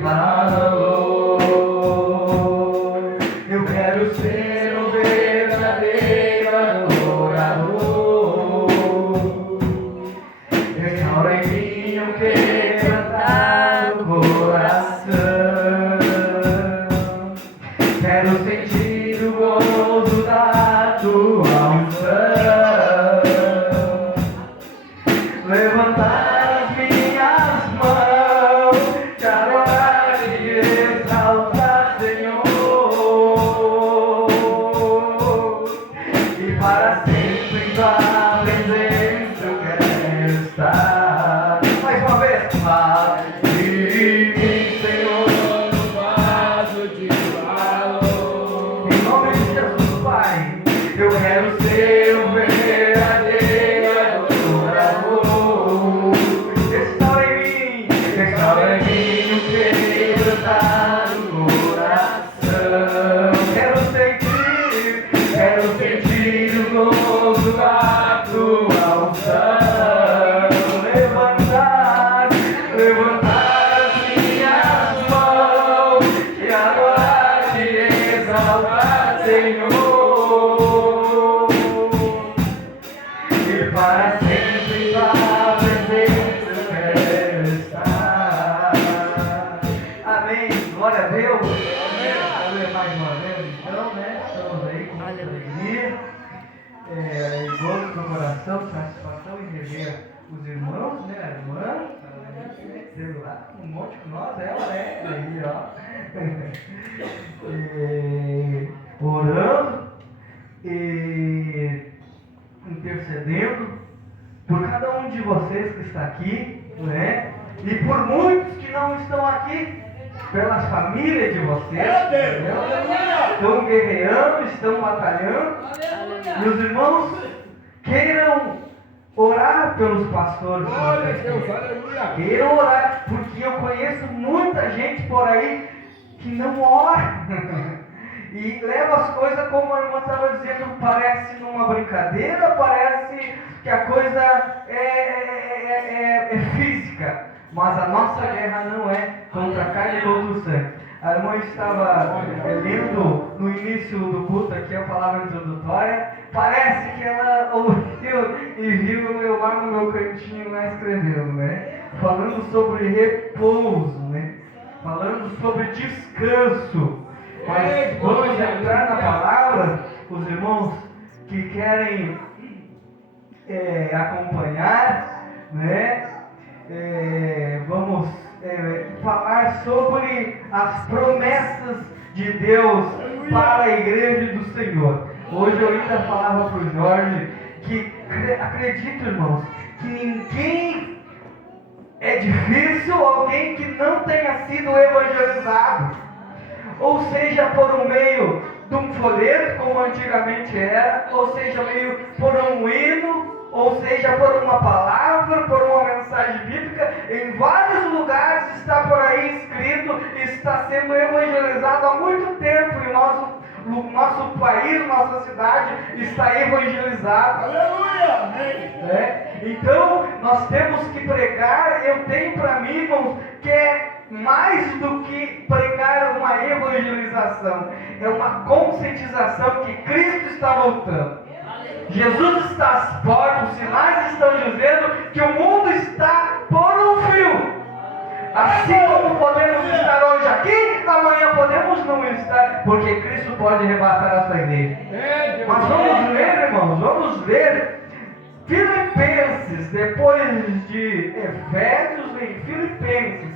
valor. Eu quero ser um verdadeiro adorador. Restaura em mim o quebrantado coração. Quero sentir o gozo da tua unção. Levantar as minhas mãos, te adorar e exaltar, Senhor. E para sempre em tua presença eu quero estar. Mais uma vez, faz de mim, Senhor, um vaso de valor. Em nome de Jesus, Pai, eu quero ser o verdadeiro adorador. Restaura em mim o quebrantado coração. Quero sentir o gozo da tua unção. Levantar as minhas mãos, te adorar, te exaltar, Senhor. E para sempre em tua presença eu quero estar. Amém. Glória a Deus. Aleluia. Mais uma vez, então, né? Estamos aí com muita alegria. Gosto do coração, satisfação em rever os irmãos, né? A irmã, esteve lá, um monte com nós, ela, né? Aí, ó. Orando e intercedendo por cada um de vocês que está aqui, né? E por muitos que não estão aqui, pelas famílias de vocês, estão guerreando, estão batalhando. E os irmãos queiram orar pelos pastores. Queiram orar, porque eu conheço muita gente por aí que não ora. E leva as coisas, como a irmã estava dizendo, parece numa brincadeira, parece que a coisa é física. Mas a nossa guerra não é contra a carne e contra o sangue. A irmã estava lendo no início do culto aqui a palavra introdutória. Parece que ela ouviu e viu eu lá no meu cantinho lá escrevendo, né? Falando sobre repouso, né? Falando sobre descanso. Mas vamos entrar na palavra, os irmãos que querem acompanhar, né? Vamos falar sobre as promessas de Deus para a igreja do Senhor. Hoje eu ainda falava para o Jorge que acredito, irmãos, que ninguém é difícil alguém que não tenha sido evangelizado. Ou seja, por um meio de um folheto, como antigamente era, ou seja, meio por um hino, ou seja, por uma palavra, por uma mensagem bíblica. Em vários lugares está por aí escrito, está sendo evangelizado há muito tempo, e nosso país, nossa cidade está evangelizado. Aleluia! Então, nós temos que pregar. Eu tenho para mim, irmãos, que é mais do que pregar uma evangelização, é uma conscientização que Cristo está voltando. Jesus está às portas, os sinais estão dizendo que o mundo está por um fio. Assim como podemos estar hoje aqui, amanhã podemos não estar, porque Cristo pode arrebatar a sua igreja. Mas vamos ler, irmãos, vamos ler Filipenses, depois de Efésios, vem Filipenses,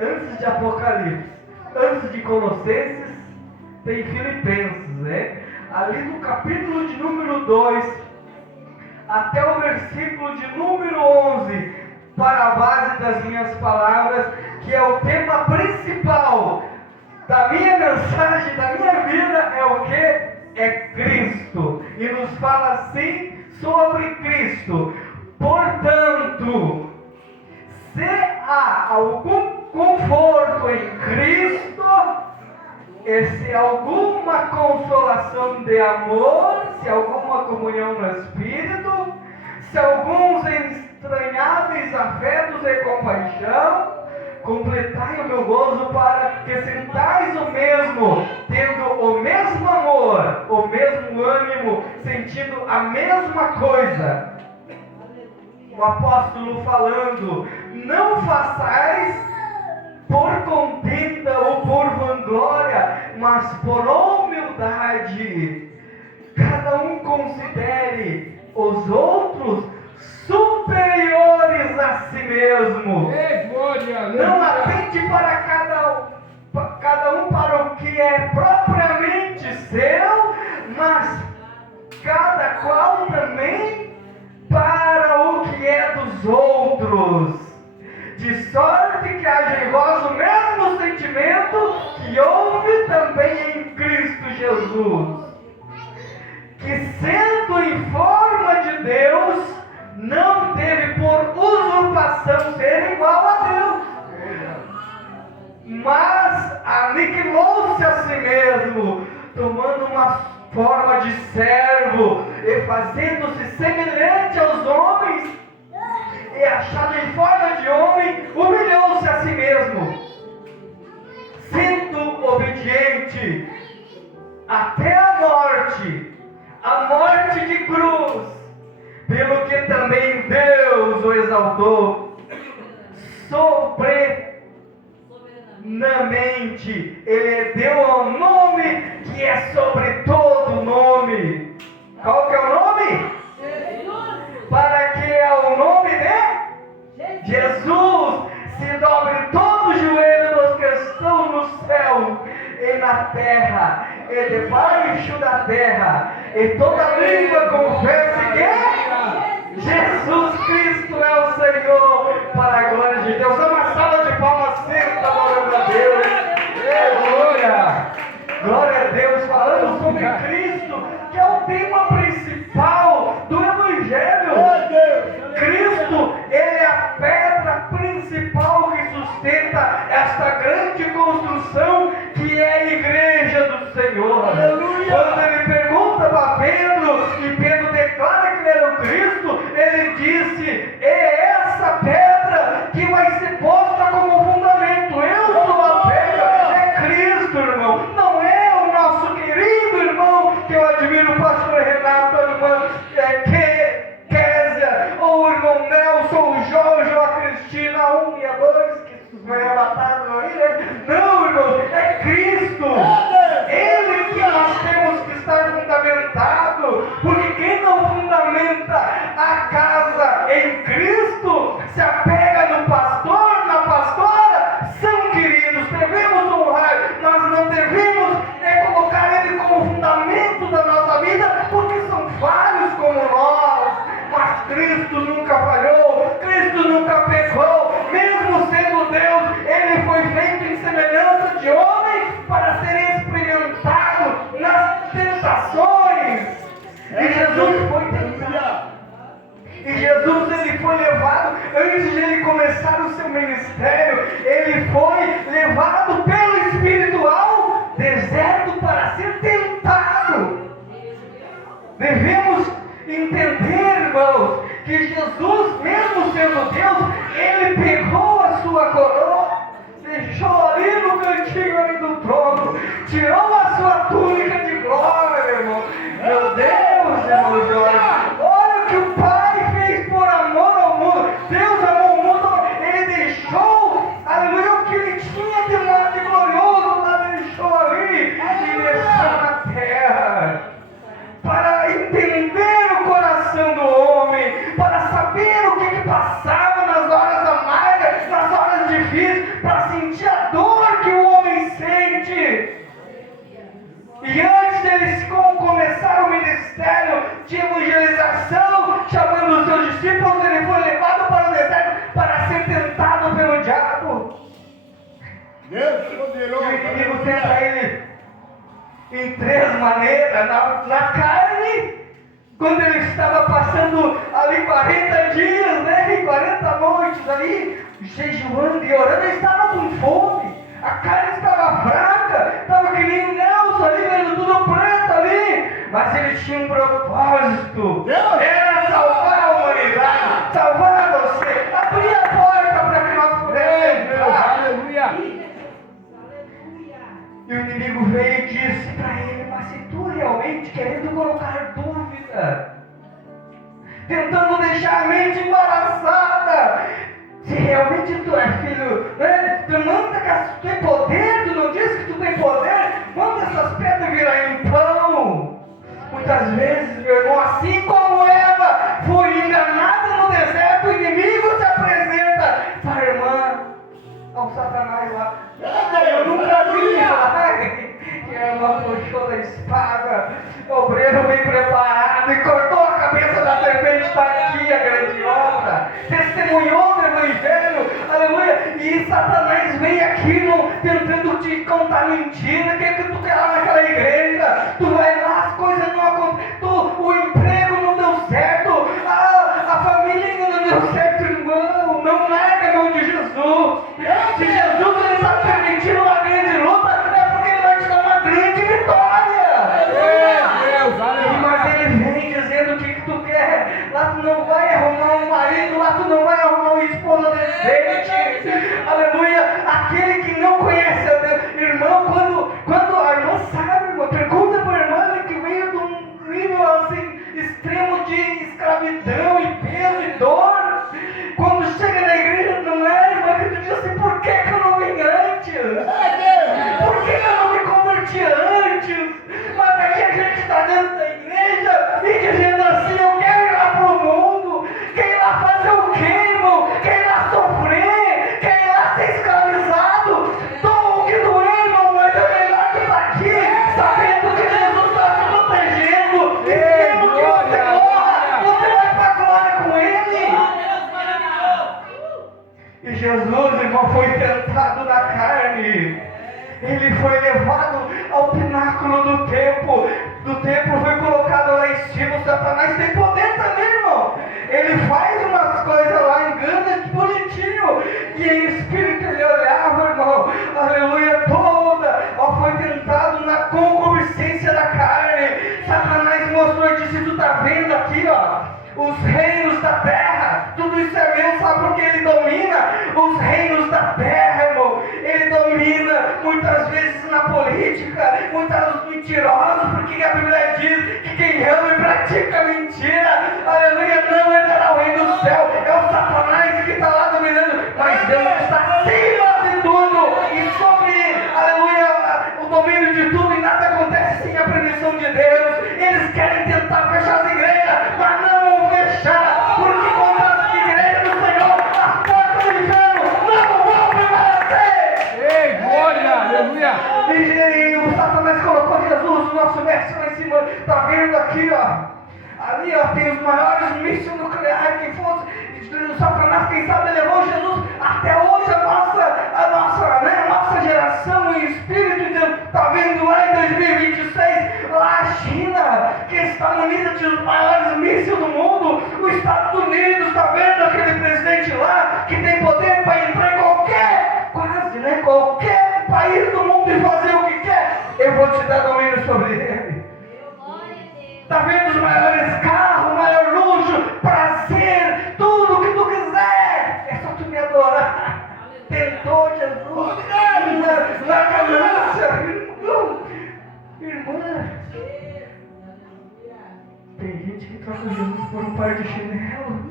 antes de Apocalipse, antes de Colossenses, tem Filipenses, né? Ali no capítulo de número 2, até o versículo de número 11, para a base das minhas palavras, que é o tema principal da minha mensagem, da minha vida, é o que? É Cristo. E nos fala assim sobre Cristo. Portanto, se há algum conforto em Cristo, e se alguma consolação de amor, se alguma comunhão no Espírito, se alguns estranháveis afetos e compaixão, completai o meu gozo para que sentais o mesmo, tendo o mesmo amor, o mesmo ânimo, sentindo a mesma coisa. O apóstolo falando, não façais por contenda ou por vanglória, mas por humildade. Cada um considere os outros superiores a si mesmo. Não atente para cada um para o que é propriamente seu, mas cada qual também para o que é dos outros. De sorte que haja em vós o mesmo sentimento que houve também em Cristo Jesus, que sendo em forma de Deus, não teve por usurpação ser igual a Deus, mas aniquilou-se a si mesmo, tomando uma forma de servo e fazendo-se semelhante aos homens, e achado em forma de homem, humilhou-se a si mesmo, sendo obediente até a morte de cruz, pelo que também Deus o exaltou soberanamente. Ele deu um nome que é sobre todo nome. Qual que é o nome? Jesus. Para que ao nome de Jesus se dobre todo o joelho dos que estão no céu e na terra e debaixo da terra, e toda língua confesse que Jesus Cristo é o Senhor, para a glória de Deus. Dá uma salva de palmas sempre, glória a Deus. Glória a Deus, falando sobre Cristo, que é o tema principal do Evangelho. Cristo, Ele é a pedra principal que sustenta esta grande construção que é a igreja do Senhor. Aleluia. Quando Ele pergunta para Pedro, e Pedro declara que Ele era o Cristo, Ele disse, é essa pedra que vai ser posta como fundamento. Eu sou a pedra, é Cristo, irmão. Não é o nosso querido irmão, que eu admiro, o pastor Renato, a irmã Kézia, ou o irmão Nelson, o Jorge, ou a Cristina, a 1 e a 2, que vai arrebatados aí, né? Não, irmão, é Cristo. Ele que nós temos que estar fundamentado, porque quem não fundamenta a casa em Cristo, se apega no pastor, na pastora, são queridos, devemos honrar, mas não devemos colocar ele como fundamento da nossa vida, porque são falhos como nós. Mas Cristo nunca falhou, Cristo nunca pecou, mesmo sendo Deus, Ele foi feito em semelhança de homem para ser experimentado nas tentações. E Jesus foi tentado. E Jesus, Ele foi levado, antes de Ele começar o seu ministério, Ele foi levado pelo Espírito ao deserto para ser tentado. Devemos entender, irmãos, que Jesus, mesmo sendo Deus, Ele pegou a sua coroa, deixou ali no cantinho ali do trono, tirou a sua túnica de glória, irmão. Meu Deus, irmão Jorge, olha o que o Pai fez por amor ao mundo. Deus amou o mundo, Ele deixou, aleluia, o que Ele tinha de mais de glorioso, Ele deixou ali e deixou na terra, para entender o coração do homem, para saber o que passava nas horas amargas, nas horas difíceis, para sentir a dor que o homem sente. E antes deles começar o ministério de evangelização, chamando os seus discípulos, ele foi levado para o deserto para ser tentado pelo diabo. E o inimigo tenta ele em 3 maneiras. Na carne, quando ele estava passando ali 40 dias, né, e 40 noites ali, jejuando e orando, ele estava com fome, a carne estava fraca, estava que nem o Nelson ali, vendo tudo preto ali, mas ele tinha um propósito, era salvar a humanidade, salvar você, abrir a porta para que nós pudéssemos entrar. E o inimigo veio e disse para ele: mas se tu realmente querendo colocar dúvida, tentando deixar a mente embaraçada, se realmente tu é filho, né? Tu manda que tu tem poder, tu não disse que tu tem poder, manda essas pedras virar em pão. Muitas vezes, meu irmão, assim como Eva foi enganada no deserto, o inimigo se apresenta para a irmã, ao Satanás lá. Eu nunca vi que a irmã puxou da espada, o obreiro bem preparado e cortou a cabeça da serpente, está aqui a grande obra, testemunhou do Evangelho, aleluia. E Satanás vem aqui tentando te contar mentira, que tu quer lá naquela igreja, tu vai lá, as coisas não acontecem, o emprego não deu certo, a família ainda não deu certo, irmão. Não larga a mão de Jesus. Se Jesus está permitindo uma grande luta, é porque Ele vai te dar uma grande vitória. Mas Ele vem dizendo o que tu quer. Lá tu não vai arrumar um marido, lá tu não vai arrumar uma esposa decente. Aleluia. Aquele que não conhece a Deus. Irmão, quando a irmã sabe, irmão, pergunta para a irmã que veio de um nível assim extremo de escravidão e peso e dor. Quando chega na igreja, não é, irmã, que tu diz assim: por que eu não vim antes? Por que eu não me converti antes? Mas aí a gente está dentro da igreja e dizendo assim: eu quero ir lá para o mundo. Quer ir lá fazer o quê, irmão? Quer ir lá sofrer? Quer ir lá ser escravizado? Toma o que doer, irmão, mas é melhor que estar aqui, sabendo que Jesus está te protegendo. E mesmo que você morra, você vai para a glória com Ele. E Jesus, irmão, foi tentado na carne. Ele foi levado ao pináculo do templo. Do templo foi colocado lá em cima. O Satanás tem poder também, irmão. Ele faz umas coisas lá, engana bonitinho. E em espírito ele olhava, irmão, aleluia, toda. Ó, foi tentado na concupiscência da carne. Satanás mostrou e disse: tu tá vendo aqui, ó, os reinos da terra, tudo isso é meu, sabe por que ele domina? Os reinos da terra, irmão, ele domina muitas vezes na política, muitas mentirosos, porque a Bíblia diz que quem ama e pratica mentira, aleluia, não entrará ao reino do céu. É o Satanás que está lá dominando, mas Deus está acima de tudo e sobre, aleluia, o domínio de tudo, e nada acontece sem a permissão de Deus. Eles querem tentar fechar as igrejas, mas não vão fechar, porque contra as igrejas do Senhor, as portas do inferno não vão prevalecer. Ei, glória, aleluia. E o Satanás colocou Jesus, o nosso mestre, lá em cima. Está vendo aqui, ó? Ali, ó, tem os maiores mísseis nucleares que fosse. O Satanás, quem sabe, levou Jesus. Até hoje a nossa geração em espírito, está vendo lá em 2026, lá a China, que está munida de os maiores mísseis do mundo. Os Estados Unidos, está vendo aquele presidente lá, que tem poder para entrar em qualquer país do mundo e fazer o que quer. Eu vou te dar domínio sobre ele. Está vendo os maiores carros, o maior luxo, prazer, tudo que tu quiser. É só tu me adorar. Tentou Jesus na ganância. Irmã, tem gente que troca Jesus por um par de chinelo.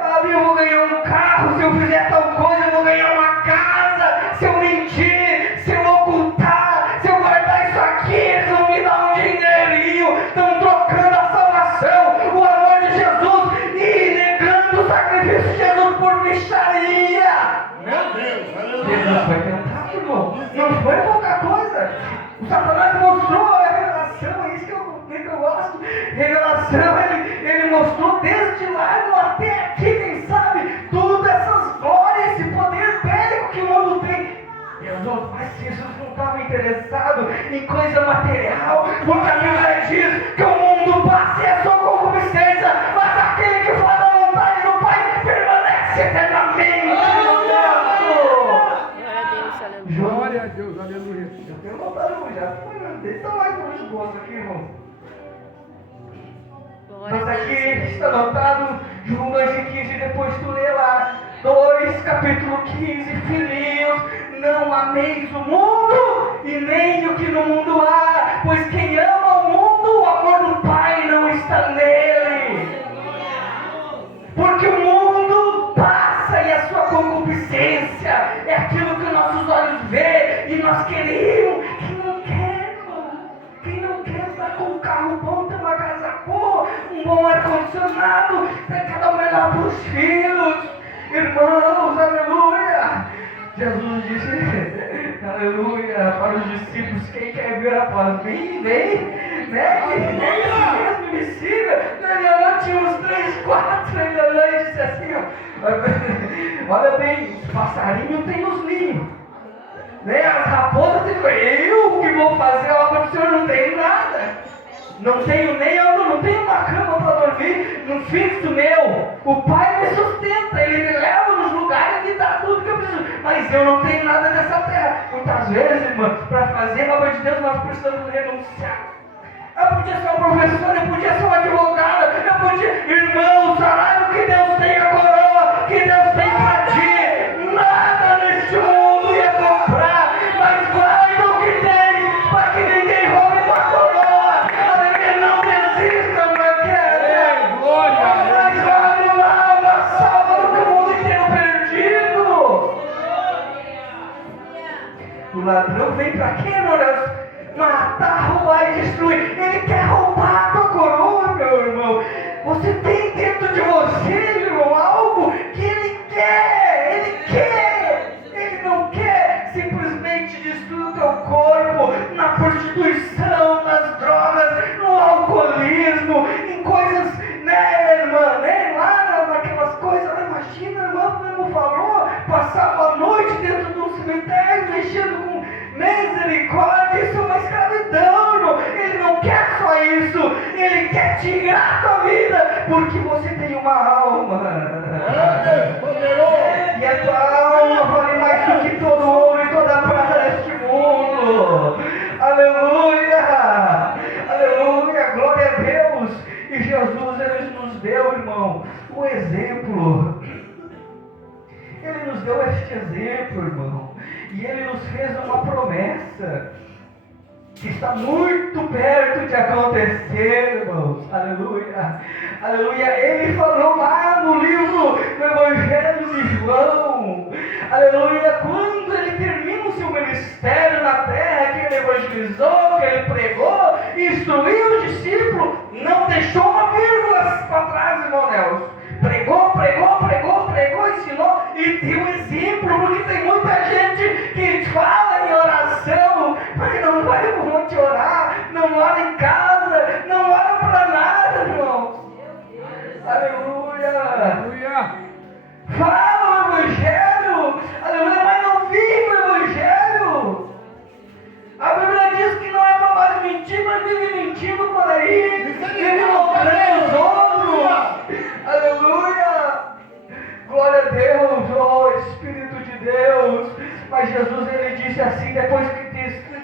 Ali eu vou ganhar um carro, se eu fizer tal coisa eu vou ganhar uma casa. Se eu mentir, se eu ocultar, se eu guardar isso aqui, eles vão me dar um dinheirinho. Estão trocando a salvação, o amor de Jesus, e negando o sacrifício de Jesus por mixaria. Meu Deus, aleluia. Jesus foi tentado, irmão. Não foi pouca coisa. O Satanás mostrou a revelação, é isso que eu gosto. Revelação, ele mostrou desde lá até aqui, quem sabe, tudo essas glórias, esse poder bélico que o mundo tem. Jesus, mas Jesus não estava interessado em coisa material, porque a Bíblia diz que o mundo passa e é só concupiscência, mas aquele que faz a vontade do Pai permanece eternamente. Glória a Deus, aleluia. Eu tenho notado já. Deixa eu mais um esboço aqui, irmão. Mas aqui está anotado João 2,15, depois tu lê lá 2, capítulo 15, filhinhos, não ameis o mundo e nem o que no mundo há, pois quem ama o mundo, o amor do Pai não está nele. Porque o mundo passa e a sua concupiscência é aquilo que nossos olhos vê e nós queremos. Quem não quer estar com um carro bom, ter uma casa boa, um bom ar-condicionado, ter cada melhor para os filhos, irmãos, aleluia. Jesus disse, aleluia, para os discípulos: quem quer vir após mim, vem. Né? Mesmo me siga. Ainda tinha uns 3, 4, ainda disse assim, ó, olha bem, os passarinhos têm os ninhos, né? As raposas têm, eu que vou fazer a obra do Senhor, não tenho nada, não tenho nem não tenho uma cama para dormir, no fixo meu, o Pai me sustenta, Ele me leva nos lugares e dá tudo que eu preciso, mas eu não tenho nada dessa terra. Muitas vezes, irmão, para fazer a obra de Deus nós precisamos renunciar. Eu podia ser um professor, eu podia ser um advogado, eu podia... Irmão, o salário que Deus tem, a coroa que Deus tem para ti, nada neste mundo ia comprar, mas guarda o que tem, para que ninguém roube tua coroa. Aleluia, não desista, não quer. Glória! Mas vale lá uma salva do que o mundo inteiro perdido. O ladrão vem para quê, meu Deus? Matar, roubar e destruir. Ele quer roubar a tua coroa, meu irmão. Você tem dentro de você, irmão, algo que ele quer. Ele não quer simplesmente destruir o teu corpo na prostituição, nas drogas, no alcoolismo, em coisas, né, irmã, né, lá naquelas coisas. Imagina, irmão, como falou, passar uma noite dentro de um cemitério mexendo com misericórdia. Isso é uma escravidão, irmão. Ele não quer só isso, ele quer tirar a tua vida, porque você tem uma alma, e a tua alma vale mais do que todo ouro e toda a prata deste mundo. Aleluia, aleluia, glória a Deus. E Jesus, Ele nos deu, irmão, o exemplo. Ele nos deu este exemplo, irmão, e Ele nos fez uma promessa que está muito perto de acontecer, irmãos. Aleluia, aleluia. Ele falou lá no livro do Evangelho de João, aleluia, quando Ele termina o seu ministério na terra, que Ele evangelizou, que Ele pregou, instruiu os discípulos, não deixou uma vírgula para trás, irmão Nelson. Pregou, ensinou e deu exemplo, porque tem muita gente que fala em oração, mas não vai no monte orar, não ora em casa, não ora para nada, irmão. Aleluia. Aleluia! Fala o Evangelho, aleluia, mas não vive o Evangelho. A Bíblia diz que não é para mais mentir, mas vive mentindo por aí, vive loucando os outros. Aleluia. Glória a Deus, oh Espírito de Deus. Mas Jesus, Ele disse assim, depois que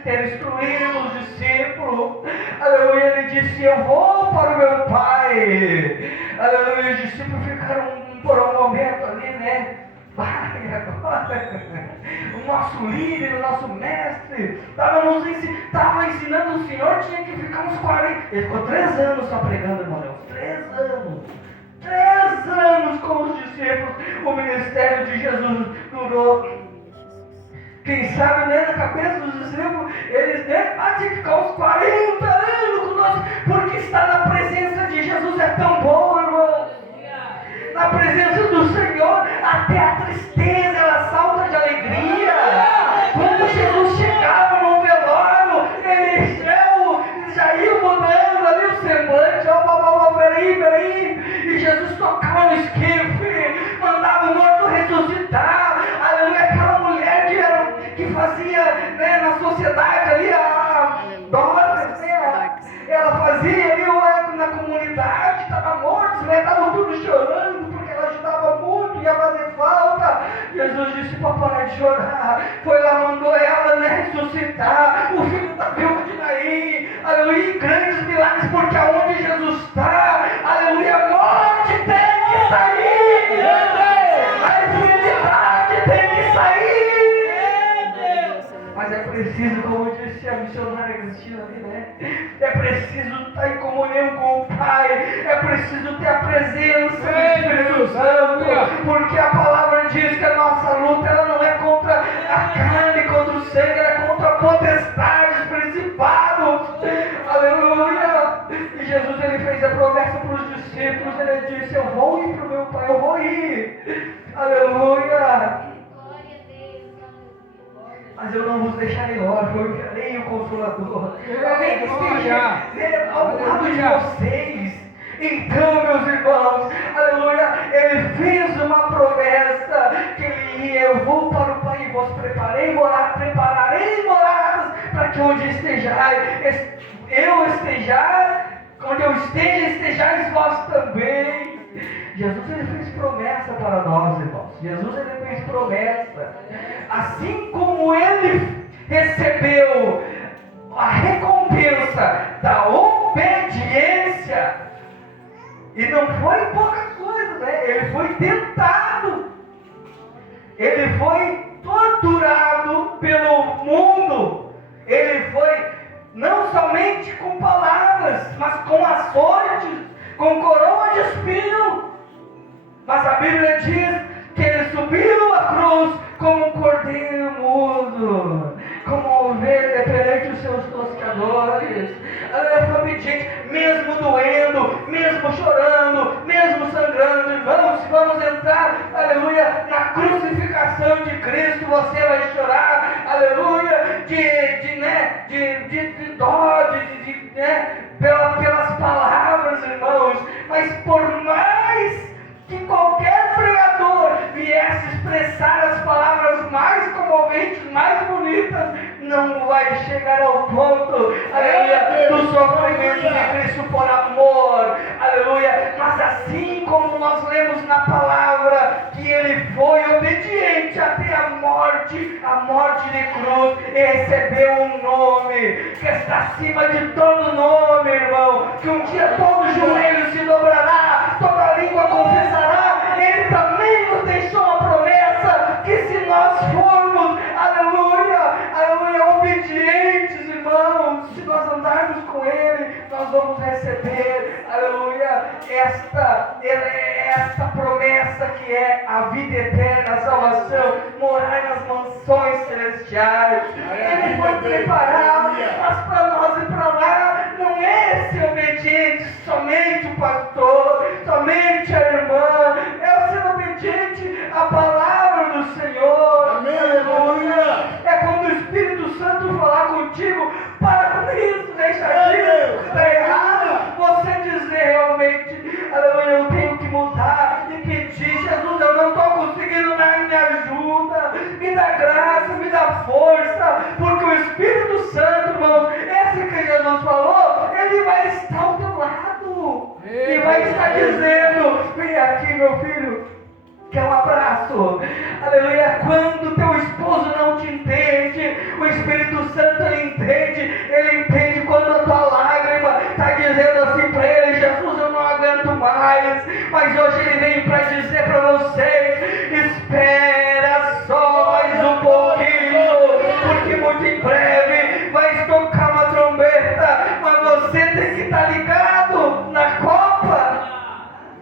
ter instruído os discípulos, aleluia, Ele disse: eu vou para o meu Pai. Aleluia, os discípulos ficaram por um momento ali, né? Agora, o nosso líder, o nosso mestre, estava ensinando o Senhor, tinha que ficar uns 40. Ele ficou 3 anos só pregando, irmão. 3 anos. 3 anos com os discípulos. O ministério de Jesus durou. Quem sabe, né, na cabeça dos discípulos, eles tinham que ficar uns 40 anos com nós, porque estar na presença de Jesus é tão bom, irmão. Na presença do Senhor, até a tristeza ela salta de alegria. Quando Jesus chegava no velório, ele já ia mudando ali o semblante. Peraí. E Jesus tocava no esquife, mandava o morto ressuscitar. Aleluia, aquela mulher que fazia, né, na sociedade ali a Dorcas, né, ela fazia ali na comunidade, estava morto, né, estavam tudo chorando, porque ela ajudava muito, ia fazer falta. Jesus disse para parar de chorar, foi lá, mandou ela, né, ressuscitar o filho da viúva de Naim. Aleluia, grandes milagres, porque aonde Jesus está, aleluia, a morte tem que sair, a enfermidade tem que sair. Mas é preciso, como disse a missionária Cristina ali, né? É preciso estar em comunhão com o Pai. É preciso ter a presença do Espírito Santo. Porque a palavra diz que a nossa luta, ela não é contra a carne, contra o sangue, ela é contra potestades, principados. Aleluia! E Jesus, ele fez a promessa para os discípulos. Ele disse: eu vou ir para o meu Pai, eu vou ir. Aleluia! Mas eu não vos deixarei órfãos, eu enviarei o Consolador. Alguém que esteja ao lado de vocês. Então, meus irmãos, aleluia, ele fez uma promessa que ele ia: eu vou para o Pai e vos prepararei moradas, para que onde estejais, eu estejar, onde eu esteja, estejais vós também. Jesus, ele fez promessa para nós, irmãos. Jesus, ele fez promessa. Assim como ele recebeu a recompensa da obediência, e não foi pouca coisa, né? Ele foi tentado, ele foi torturado pelo mundo, ele foi não somente com palavras, mas com açoites, com coroa de espinho. Mas a Bíblia diz que ele subiu à cruz como um cordeiro mudo, como ovelha perante os seus tosqueadores. Aleluia, foi obediente, mesmo doendo, mesmo chorando, mesmo sangrando. Irmãos, se vamos entrar, aleluia, na crucificação de Cristo, você vai chorar, aleluia, de dó, pelas palavras, irmãos. Mas por mais que qualquer pregador viesse expressar as palavras mais comoventes, mais bonitas, não vai chegar ao ponto, aleluia, do sofrimento de Cristo por amor, aleluia. Mas assim como nós lemos na palavra que ele foi obediente até a morte de cruz, e recebeu um nome que está acima de todo nome, irmão, que um dia todo joelho se dobrará, toda língua confessará. Ele também nos deixou a promessa que se nós formos, aleluia, obedientes, irmãos, se nós andarmos com ele, nós vamos receber, aleluia, esta promessa que é a vida eterna, a salvação, morar nas mansões celestiais. Ele foi preparado, mas para nós ir para lá não é ser obediente somente o pastor, somente a irmã, é ser obediente à palavra do Senhor. Amém. Aleluia. É quando o Espírito Santo falar contigo: para com isso, deixa aquilo que está errado, você dizer realmente: aleluia, eu tenho que mudar, e pedir: Jesus, eu não estou conseguindo nada, me ajuda, me dá graça, me dá força, porque o Espírito Santo, irmão, esse que Jesus falou, ele vai estar ao teu lado, e vai estar dizendo: vem aqui, meu filho, quer um abraço, aleluia. Quando teu esposo não te entende, o Espírito Santo ele entende quando a tua lágrima está dizendo assim para ele: Jesus, eu não aguento mais. Mas hoje ele vem para dizer para vocês: espera só mais um pouquinho, porque muito em breve vai tocar uma trombeta, mas você tem que estar ligado na Copa.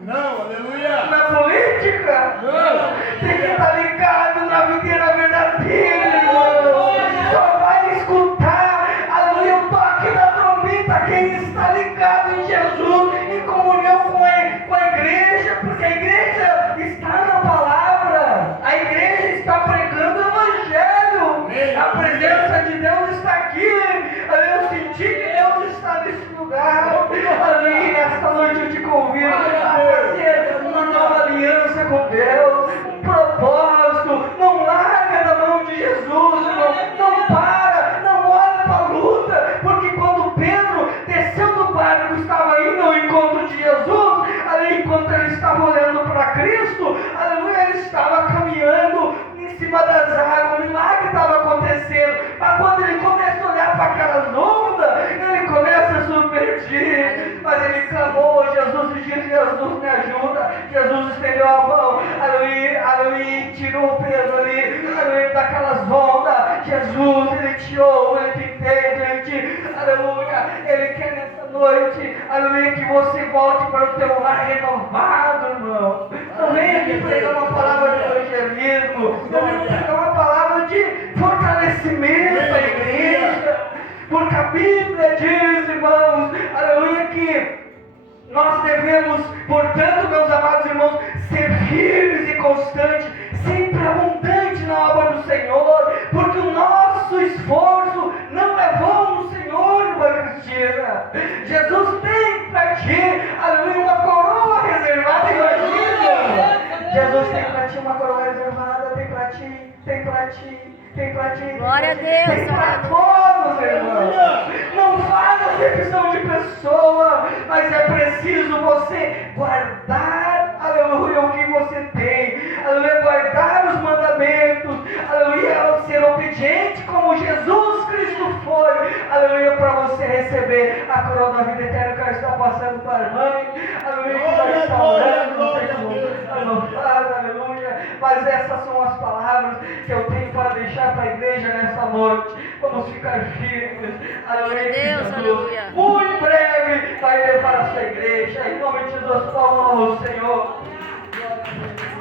Não, aleluia. Na política, tem que estar ligado na videira verdadeira, irmão. Só vai escutar, aleluia, o toque da trombeta quem está ligado em Jesus, em comunhão com a igreja, porque a igreja está na palavra, a igreja está pregando o evangelho, a presença de Deus está aqui. Eu senti que Deus está nesse lugar. Ali, nesta noite eu te convido a fazer uma nova aliança com Deus, um propósito. Não larga da mão de Jesus, irmão. Não para, não olha para a luta, porque quando Pedro desceu do barco, estava indo ao encontro de Jesus, ali enquanto ele estava olhando para Cristo, aleluia, ele estava caminhando em cima das águas, o milagre estava acontecendo. Mas quando ele começa a olhar para aquelas ondas, ele começa a submergir. Mas ele clamou: Jesus, Jesus me ajuda. Jesus estendeu a mão, aleluia, tirou o Pedro ali, aleluia, daquelas ondas. Jesus, ele Ele te ouve, Ele te entende, aleluia. Ele quer nessa noite, aleluia, que você volte para o teu lar renovado, irmão. Não venha aqui pregar uma palavra de evangelismo, eu venho pregar uma palavra de fortalecimento à igreja, porque a Bíblia diz, irmãos, aleluia, que nós devemos, portanto, meus amados irmãos, ser firmes e constantes, sempre abundantes na obra do Senhor, porque o nosso esforço não é vão no Senhor, irmã Cristina. Jesus tem para ti, aleluia, uma coroa reservada, imagina. Jesus tem para ti uma coroa reservada, tem para ti, tem para ti. Tem para ti, glória a Deus, tem para todos, irmãos. Não faz acepção de pessoa, mas é preciso você guardar, aleluia, o que você tem, aleluia, guardar os mandamentos, aleluia, ser obediente como Jesus Cristo foi, aleluia, para você receber a coroa da vida eterna que ela está passando para a irmã, aleluia, que ela está orando, não sei como, aleluia, mas essas são as palavras que eu tenho para deixar para a igreja nessa noite. Vamos ficar firmes, aleluia, Deus, Jesus, aleluia. muito breve vai levar a sua igreja, em nome de Jesus, palmas ao Senhor.